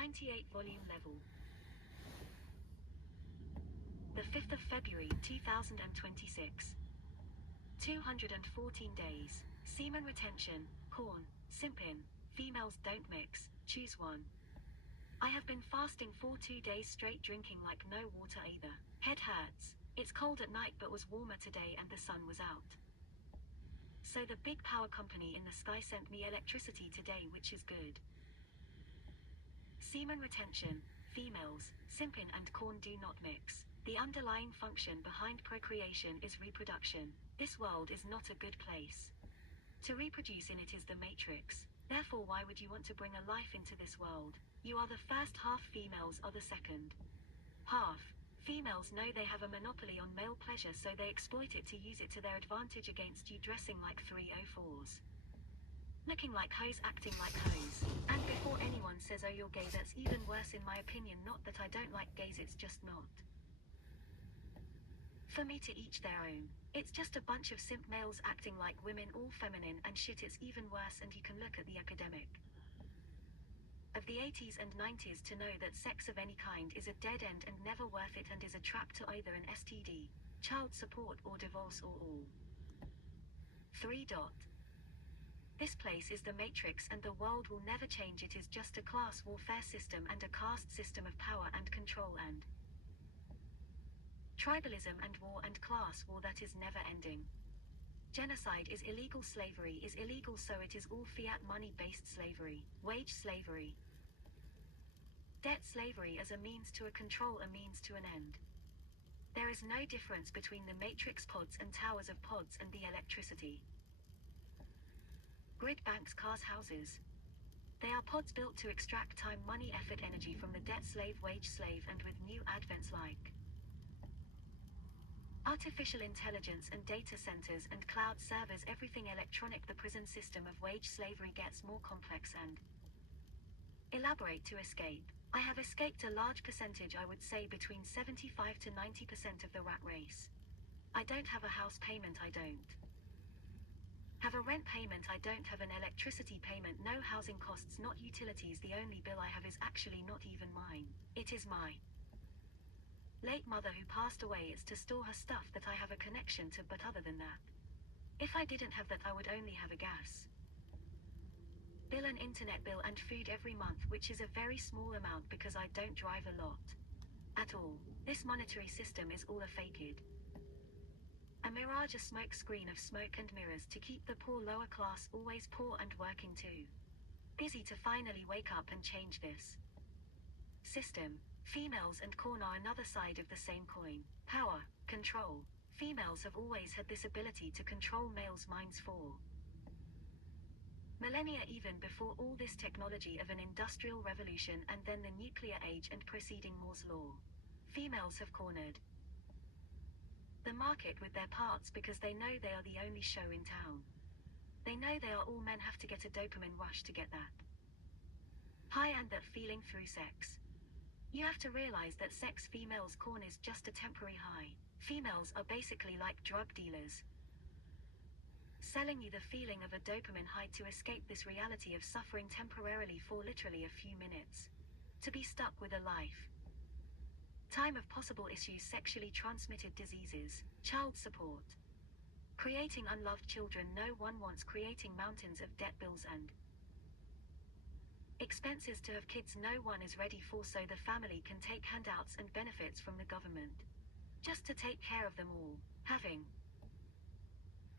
98 volume level. The 5th of February 2026. 214 days. Semen retention, corn, simping, females don't mix, choose one. I have been fasting for 2 days straight, drinking like no water either. Head hurts. It's cold at night but was warmer today and the sun was out. So the big power company in the sky sent me electricity today, which is good. Semen retention, females, simping and corn do not mix. The underlying function behind procreation is reproduction. This world is not a good place. To reproduce in it is the matrix. Therefore, why would you want to bring a life into this world? You are the first half, females are the second half. Females know they have a monopoly on male pleasure, so they exploit it to use it to their advantage against you, dressing like 304s. Looking like hoes, acting like hoes. And before anyone says, oh you're gay, that's even worse in my opinion. Not that I don't like gays, it's just not for me. To each their own. It's just a bunch of simp males acting like women, all feminine and shit. It's even worse, and you can look at the epidemic of the 80s and 90s to know that sex of any kind is a dead end and never worth it, and is a trap to either an STD, child support or divorce, or all. 3. This place is the matrix and the world will never change. It is just a class warfare system and a caste system of power and control and tribalism and war and class war that is never ending. Genocide is illegal, slavery is illegal, so it is all fiat money based slavery, wage slavery, debt slavery as a means to a control, a means to an end. There is no difference between the matrix pods and towers of pods and the electricity grid, banks, cars, houses. They are pods built to extract time, money, effort, energy from the debt slave, wage slave, and with new advents like artificial intelligence and data centers and cloud servers, everything electronic. The prison system of wage slavery gets more complex and elaborate to escape. I have escaped a large percentage, I would say between 75 to 90% of the rat race. I don't have a house payment, I don't have a rent payment, I don't have an electricity payment, no housing costs, not utilities. The only bill I have is actually not even mine. It is my late mother who passed away. It's to store her stuff that I have a connection to, but other than that, if I didn't have that, I would only have a gas bill, an internet bill, and food every month, which is a very small amount because I don't drive a lot at all. This monetary system is all a faked, a mirage, a smoke screen of smoke and mirrors to keep the poor lower class always poor and working too busy to finally wake up and change this system. Females and corn are another side of the same coin. Power, control. Females have always had this ability to control males' minds for millennia, even before all this technology of an industrial revolution and then the nuclear age and preceding Moore's law. Females have cornered the market with their parts because they know they are the only show in town. They know they are all men, have to get a dopamine rush to get that high and that feeling through sex. You have to realize that sex, females, corn is just a temporary high. Females are basically like drug dealers, selling you the feeling of a dopamine high to escape this reality of suffering temporarily for literally a few minutes. To be stuck with a life time of possible issues, sexually transmitted diseases, child support, creating unloved children no one wants, creating mountains of debt bills and expenses to have kids no one is ready for, so the family can take handouts and benefits from the government just to take care of them all. Having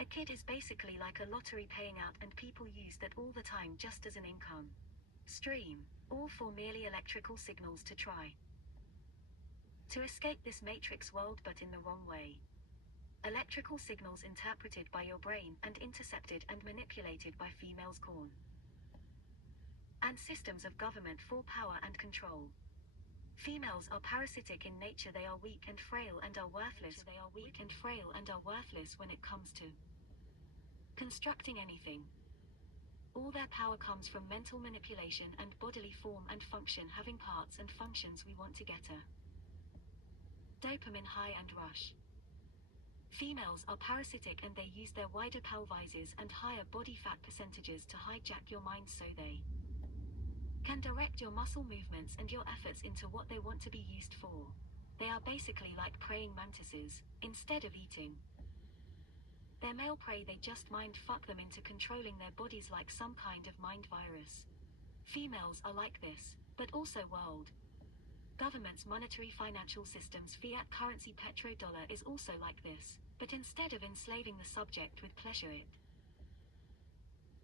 a kid is basically like a lottery paying out, and people use that all the time just as an income stream, all for merely electrical signals to try to escape this matrix world, but in the wrong way. Electrical signals interpreted by your brain and intercepted and manipulated by females, corn, and systems of government for power and control. Females are parasitic in nature. They are weak and frail and are worthless. They are weak and frail and are worthless when it comes to constructing anything. All their power comes from mental manipulation and bodily form and function, having parts and functions we want to get a dopamine high and rush. Females are parasitic and they use their wider pelvises and higher body fat percentages to hijack your mind, so they can direct your muscle movements and your efforts into what they want to be used for. They are basically like praying mantises, instead of eating their male prey, they just mind fuck them into controlling their bodies like some kind of mind virus. Females are like this, but also world governments, monetary financial systems, fiat currency, petrodollar is also like this, but instead of enslaving the subject with pleasure, it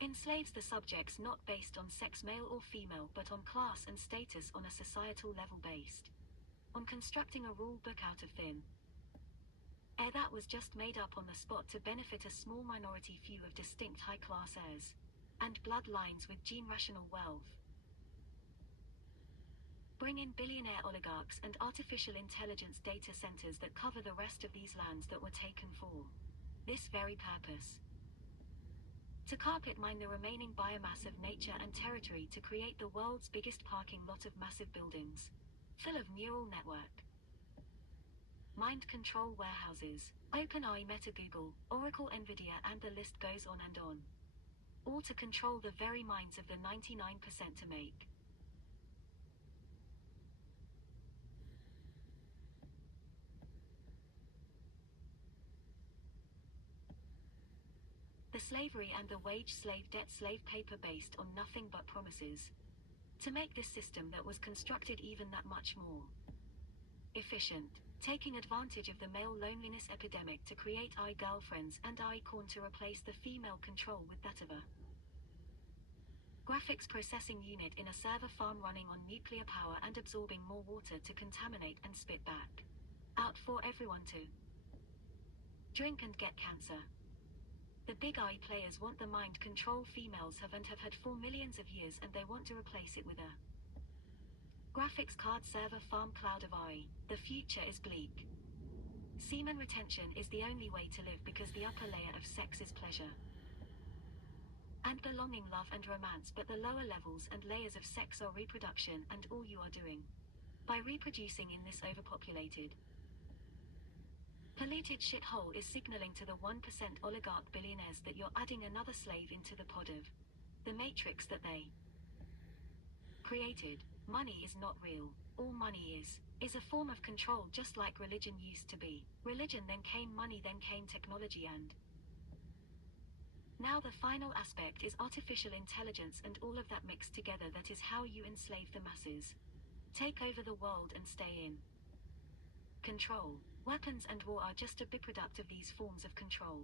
enslaves the subjects not based on sex, male or female, but on class and status, on a societal level based on constructing a rule book out of thin air that was just made up on the spot to benefit a small minority few of distinct high-class heirs and bloodlines with gene-rational wealth. Bring in billionaire oligarchs and artificial intelligence data centers that cover the rest of these lands that were taken for this very purpose. To carpet mine the remaining biomass of nature and territory to create the world's biggest parking lot of massive buildings, full of neural network, mind control warehouses, OpenAI, Meta, Google, Oracle, Nvidia, and the list goes on and on. All to control the very minds of the 99% to make the slavery and the wage slave debt slave paper based on nothing but promises. To make this system that was constructed even that much more efficient, taking advantage of the male loneliness epidemic to create AI girlfriends and AI corn to replace the female control with that of a graphics processing unit in a server farm running on nuclear power and absorbing more water to contaminate and spit back out for everyone to drink and get cancer. The big AI players want the mind control females have and have had for millions of years, and they want to replace it with a graphics card server farm cloud of AI. The future is bleak. Semen retention is the only way to live because the upper layer of sex is pleasure and belonging, love and romance, but the lower levels and layers of sex are reproduction, and all you are doing by reproducing in this overpopulated, polluted shithole is signaling to the 1% oligarch billionaires that you're adding another slave into the pod of the matrix that they created. Money is not real. All money is a form of control, just like religion used to be. Religion, then came money, then came technology, and now the final aspect is artificial intelligence, and all of that mixed together, that is how you enslave the masses, take over the world and stay in control. Weapons and war are just a byproduct of these forms of control.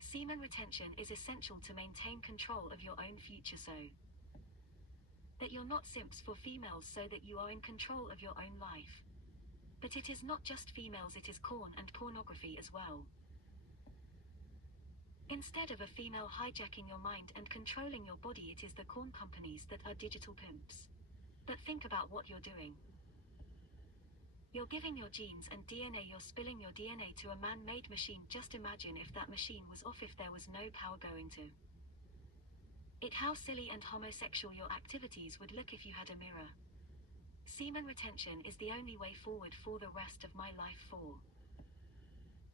Semen retention is essential to maintain control of your own future, so that you're not simps for females, so that you are in control of your own life. But it is not just females, it is corn and pornography as well. Instead of a female hijacking your mind and controlling your body, it is the corn companies that are digital pimps. But think about what you're doing. You're giving your genes and DNA, you're spilling your DNA to a man-made machine. Just imagine if that machine was off, if there was no power going to it, how silly and homosexual your activities would look if you had a mirror. Semen retention is the only way forward for the rest of my life, for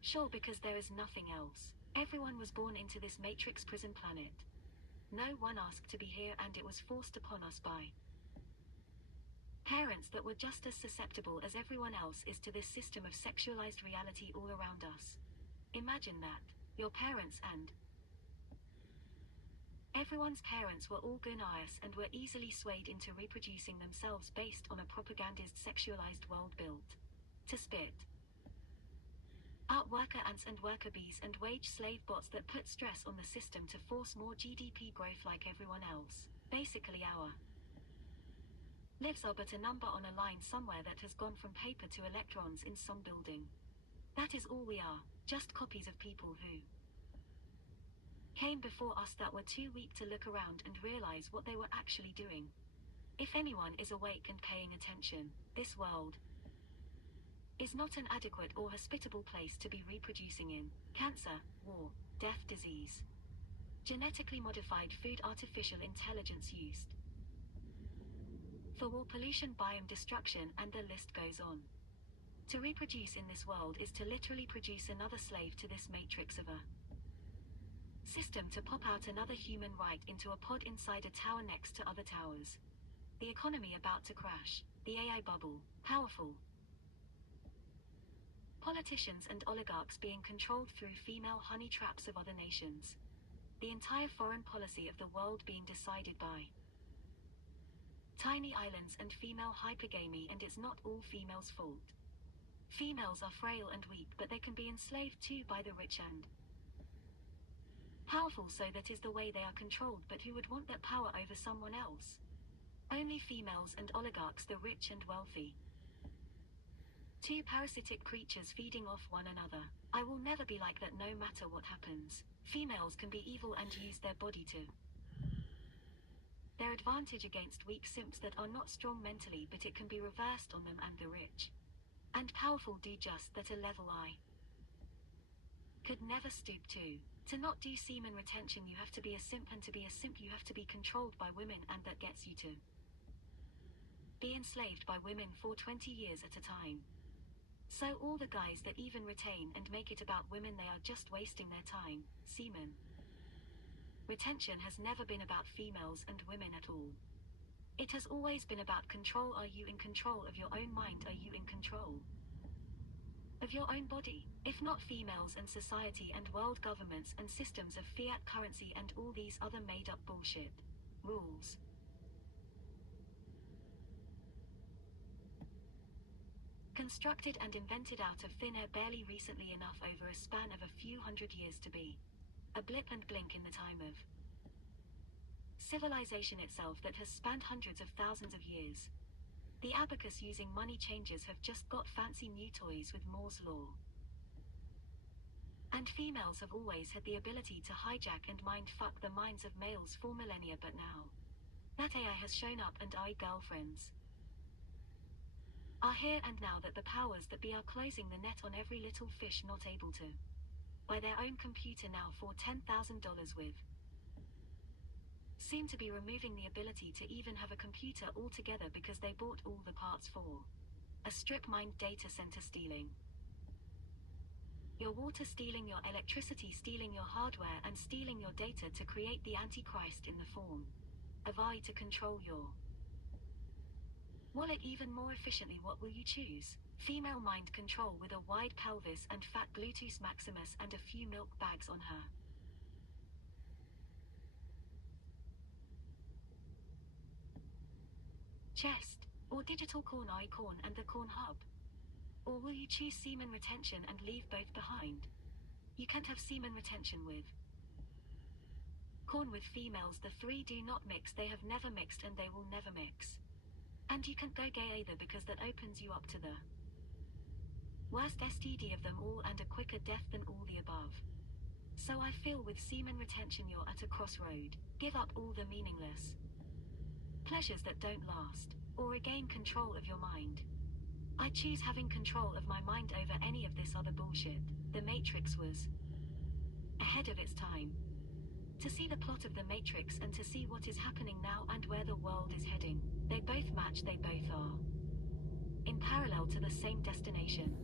sure, because there is nothing else. Everyone was born into this matrix prison planet. No one asked to be here, and it was forced upon us by parents that were just as susceptible as everyone else is to this system of sexualized reality all around us. Imagine that. Your parents and everyone's parents were all gunaious and were easily swayed into reproducing themselves based on a propagandist sexualized world built to spit out worker ants and worker bees and wage slave bots that put stress on the system to force more GDP growth like everyone else. Basically our lives are but a number on a line somewhere that has gone from paper to electrons in some building. That is all we are, just copies of people who came before us that were too weak to look around and realize what they were actually doing. If anyone is awake and paying attention, this world is not an adequate or hospitable place to be reproducing in. Cancer, war, death, disease, genetically modified food, artificial intelligence used for war, pollution, biome destruction, and the list goes on. To reproduce in this world is to literally produce another slave to this matrix of a system, to pop out another human right into a pod inside a tower next to other towers. The economy about to crash. The AI bubble. Powerful. Politicians and oligarchs being controlled through female honey traps of other nations. The entire foreign policy of the world being decided by tiny islands and female hypergamy, and it's not all females' fault. Females are frail and weak, but they can be enslaved too by the rich and powerful, so that is the way they are controlled. But who would want that power over someone else? Only females and oligarchs, the rich and wealthy. Two parasitic creatures feeding off one another. I will never be like that, no matter what happens. Females can be evil and use their body to their advantage against weak simps that are not strong mentally, but it can be reversed on them, and the rich and powerful do just that, a level I could never stoop to. To not do semen retention, you have to be a simp, and to be a simp you have to be controlled by women, and that gets you to be enslaved by women for 20 years at a time. So all the guys that even retain and make it about women, they are just wasting their time. Semen retention has never been about females and women at all. It has always been about control. Are you in control of your own mind? Are you in control of your own body? If not, females and society and world governments and systems of fiat currency and all these other made-up bullshit rules. Constructed and invented out of thin air barely recently enough over a span of a few hundred years to be a blip and blink in the time of civilization itself that has spanned hundreds of thousands of years. The abacus using money changers have just got fancy new toys with Moore's law. And females have always had the ability to hijack and mind-fuck the minds of males for millennia, but now that AI has shown up and AI girlfriends are here, and now that the powers that be are closing the net on every little fish not able to buy their own computer now for $10,000 with seem to be removing the ability to even have a computer altogether because they bought all the parts for a strip mine, data center stealing your water, stealing your electricity, stealing your hardware, and stealing your data to create the Antichrist in the form of AI to control your wallet even more efficiently. What will you choose? Female mind control with a wide pelvis and fat gluteus maximus and a few milk bags on her chest, or digital corn eye corn and the corn hub? Or will you choose semen retention and leave both behind? You can't have semen retention with corn with females. The three do not mix. They have never mixed and they will never mix. And you can't go gay either, because that opens you up to the worst STD of them all and a quicker death than all the above. So I feel with semen retention you're at a crossroad. Give up all the meaningless pleasures that don't last, or regain control of your mind. I choose having control of my mind over any of this other bullshit. The Matrix was ahead of its time. To see the plot of the Matrix and to see what is happening now and where the world is heading, they both match, they both are in parallel to the same destination.